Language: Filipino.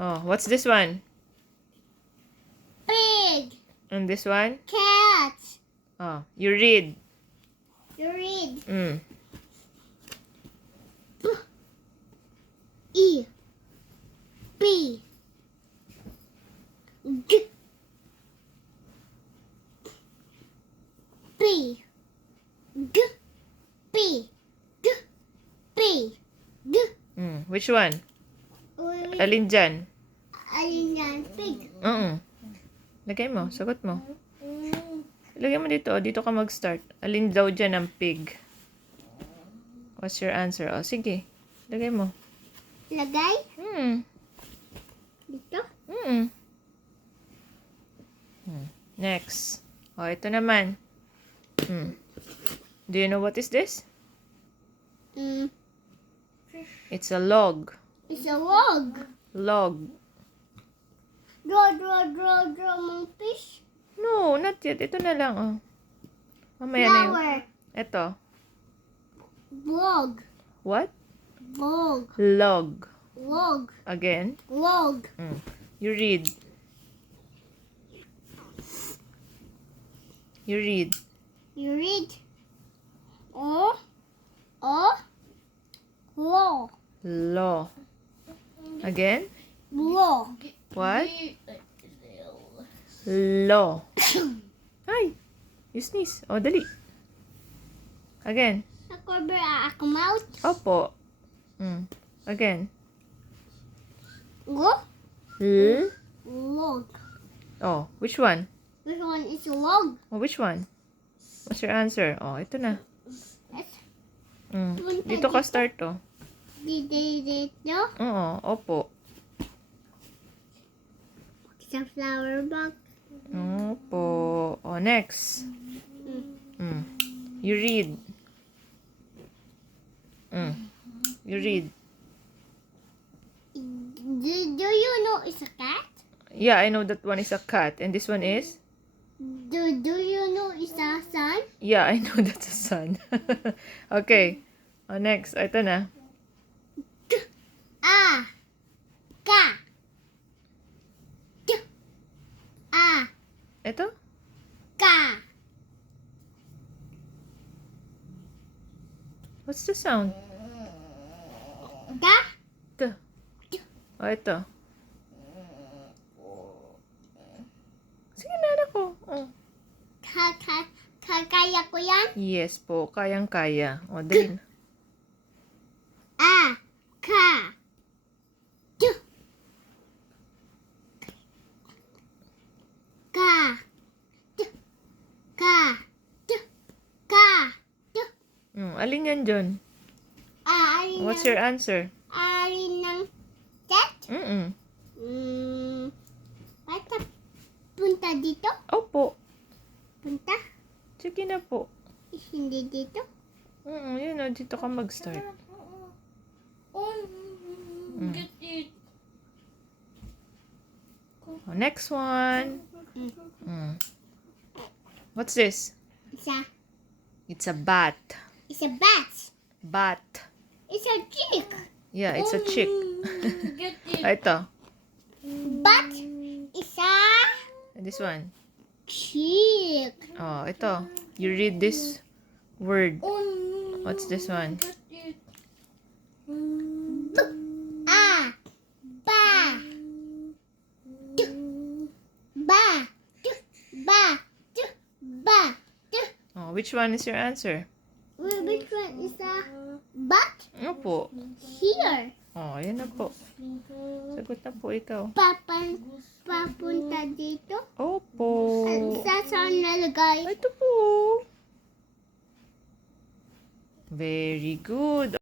Oh, what's this one? Pig. And this one? Cat. Oh, you read. You read. E. B. G. B. G. B. G. B. G. Which one? Alin dyan? Alin yan? Pig. Lagay mo. Sagot mo. Lagay mo dito. Dito ka mag-start. Alin daw dyan ang pig? What's your answer? Oh, sige. Lagay mo. Lagay? Dito? Next. Oh, ito naman. Do you know what is this? It's a log. It's a log. Log. Draw mong fish. No, not yet. Ito na lang, oh. Mamaya na yung... Flower. Ito. Log. What? Log. Log. Log. Again. Log. You read. You read. You read. O. Law. Law. Again. Law. What? Law. Ay! You sneeze. Oh, dali. Again. Nakover ako mouth. Opo. Again. Go. L. Log. Oh, which one? Which one is a log? Oh, which one? What's your answer? Oh, ito na. Dito ka start, oh. Dito. Oo, opo. It's a flower box. Opo. Oh, next. You read. You read. Do you know it's a cat? Yeah, I know that one is a cat. And this one is? Do you know it's a sun? Yeah, I know that's a sun. Okay. Oh, next. Ito na. A. Ka. K. A. Ito? Ka. What's the sound? Ka. Ito. Oh, ito. Sige na, anak ko. Oh. Kaya ko yan? Yes po, kayang-kaya. O, dali na. A. Ka. K. Ka. K. Ka. K. Ka. K. Alin yan, John? Alin What's ng... your answer? Alin ng cat? Basta punta dito? Opo. Punta? Sige na po. Hindi dito? Yun o, dito ka mag-start. Get it. Oh, next one. What's this? It's a bat. It's a bat. Bat. It's a chick. Yeah, it's a chick. Get it. Ito. Bat is a And this one. chick. Oh, ito. You read this word. What's this one? Get it. A. Ba. D. Ba. D. Ba. D. Ba. D. Oh, which one is your answer? Which one is a bat? Opo. Here. Oh, ayan na po. Sagot na po ikaw. Papunta dito? Opo. Saan nalagay? Ito po. Very good.